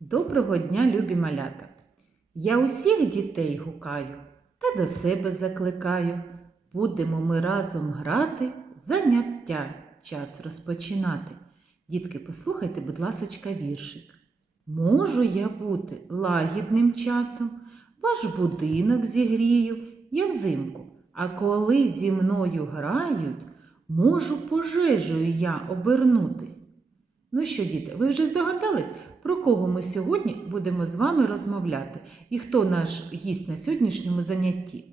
Доброго дня, любі малята! Я усіх дітей гукаю та до себе закликаю. Будемо ми разом грати, заняття час розпочинати. Дітки, послухайте, будь ласочка, віршик. Можу я бути лагідним часом, ваш будинок зігрію я взимку, а коли зі мною грають, можу пожежею я обернутись. Ну що, діти, ви вже здогадались, про кого ми сьогодні будемо з вами розмовляти і хто наш гість на сьогоднішньому занятті?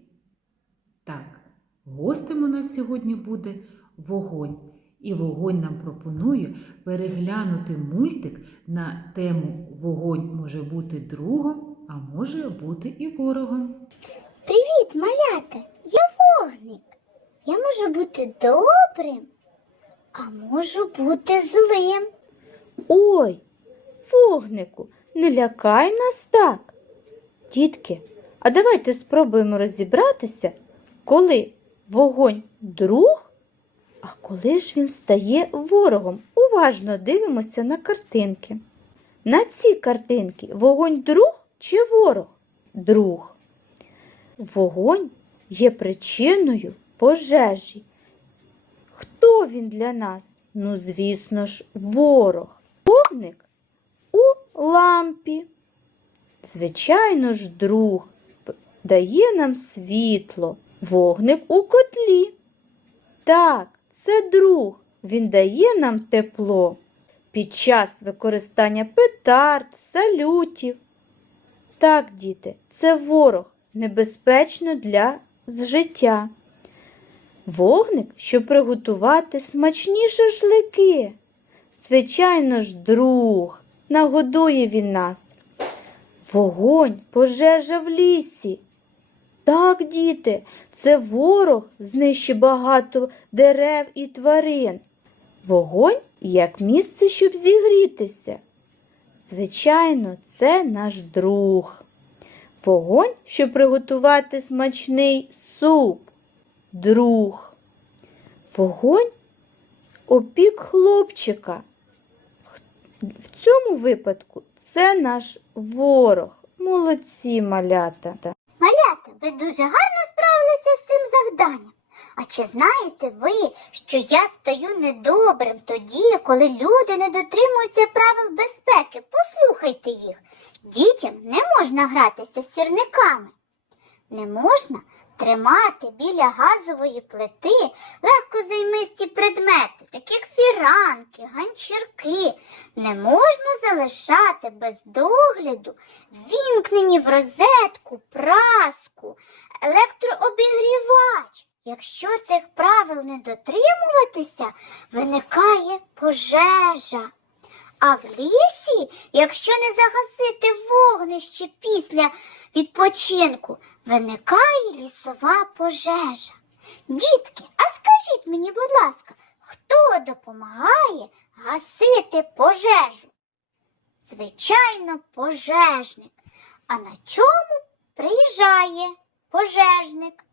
Так, гостем у нас сьогодні буде вогонь. І вогонь нам пропонує переглянути мультик на тему Вогонь може бути другом, а може бути і ворогом. Привіт, малята! Я вогник. Я можу бути добрим, а можу бути злим. Ой, вогнику, не лякай нас так. Дітки, а давайте спробуємо розібратися, коли вогонь друг, а коли ж він стає ворогом. Уважно дивимося на картинки. На ці картинки вогонь друг чи ворог? Друг. Вогонь є причиною пожежі. Хто він для нас? Ну, звісно ж, ворог. Вогник у лампі. Звичайно ж, друг дає нам світло. Вогник у котлі. Так, це друг. Він дає нам тепло під час використання петард, салютів. Так, діти, це ворог небезпечно для життя. Вогник, щоб приготувати смачні шашлики. Звичайно ж, друг, нагодує він нас. Вогонь, пожежа в лісі. Так, діти, це ворог знищить багато дерев і тварин. Вогонь як місце, щоб зігрітися. Звичайно, це наш друг. Вогонь, щоб приготувати смачний суп. Друг. Вогонь опік хлопчика. В цьому випадку це наш ворог. Молодці малята. Малята, ви дуже гарно справилися з цим завданням. А чи знаєте ви, що я стаю недобрим тоді, коли люди не дотримуються правил безпеки? Послухайте їх. Дітям не можна гратися з сірниками. Не можна тримати біля газової плити легкозаймисті предмети, фіранки, ганчірки. Не можна залишати без догляду вімкнені в розетку, праску, електрообігрівач. Якщо цих правил не дотримуватися, виникає пожежа. А в лісі, якщо не загасити вогнище після відпочинку, виникає лісова пожежа. Дітки, а скажіть мені, будь ласка, хто допомагає гасити пожежу? Звичайно, пожежник. А на чому приїжджає пожежник?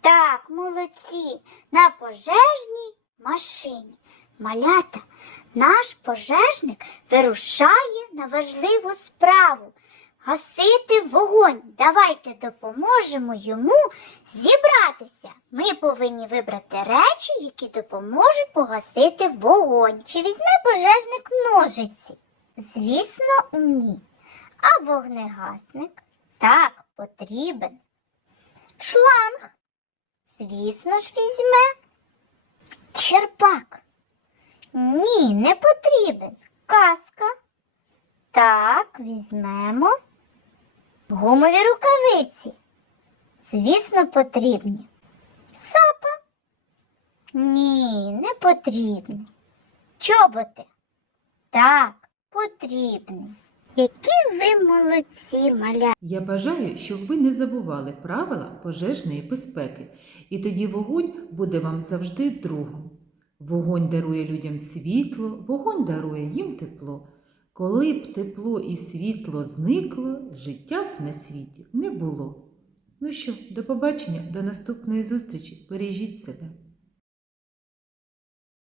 Так, молодці, на пожежній машині. Малята, наш пожежник вирушає на важливу справу гасити вогонь. Давайте допоможемо йому зібратися. Ми повинні вибрати речі, які допоможуть погасити вогонь. Чи візьме пожежник ножиці? Звісно, ні. А вогнегасник так потрібен. Шланг, звісно ж, візьме. Черпак. Ні, не потрібен. Каска. Так, візьмемо. Гумові рукавиці. Звісно, потрібні. Сапа. Ні, не потрібні. Чоботи. Так, потрібні. Які ви молодці, маля. Я бажаю, щоб ви не забували правила пожежної безпеки, і тоді вогонь буде вам завжди другом. Вогонь дарує людям світло, вогонь дарує їм тепло. Коли б тепло і світло зникло, життя б на світі не було. Ну що, до побачення, до наступної зустрічі. Бережіть себе.